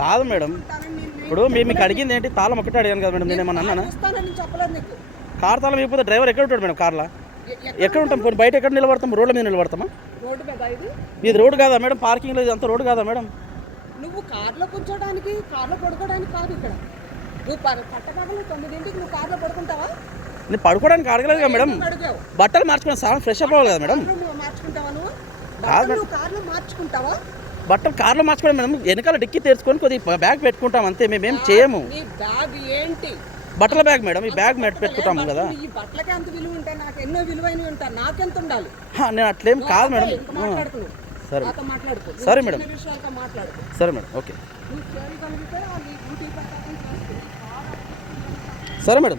కాదు మేడం, ఇప్పుడు మీకు అడిగింది ఏంటి? తాళం ఒకటే అడిగాను కదా మేడం, నేను ఏమన్నా అన్నానా? కార్ తాళం ఇవ్వకపోతే డ్రైవర్ ఎక్కడ ఉంటాడు మేడం? కార్లో ఎక్కడ ఉంటాం? పోనీ బయట ఎక్కడ నిలబడతాం? రోడ్ల మీద నిలబడతామా? ఇది రోడ్డు కాదా మేడం? పార్కింగ్లో ఇదంతా రోడ్డు కాదా మేడం? నువ్వు కార్లో కూర్చోడానికి, కార్లో పడుకోవడానికి కాదు ఇక్కడ. నువ్వు పట్టపగలు 9ంటికి నువ్వు కార్లో పడుకుంటావా? నేను పడుకోవడానికి అడగలేదు కదా మేడం, బట్టలు మార్చుకుని సార్ ఫ్రెష్ అప్ అవ్వాలి కదా మేడం. మార్చుకుంటావా నువ్వు? కార్లో మార్చుకుంటావా? బట్టలు కార్లో మార్చుకోవడం మేడం, వెనకాల డిక్కి తెరుచుకొని కొద్దిగా బ్యాగ్ పెట్టుకుంటాం అంతే, మేమేం చేయము. నీ బ్యాగ్ ఏంటి? బట్టల బ్యాగ్ మేడం, ఈ బ్యాగ్ పెట్టుకుంటాము కదా. ఈ బట్టలకి ఎంత విలువ ఉంటాయి? నాకు ఎన్నో విలువైనవి ఉంటాయి, నాకెంత ఉండాలి? నేను అట్లేం కాదు మేడం. సరే సరే మేడం, సరే మేడం, ఓకే, సరే మేడం.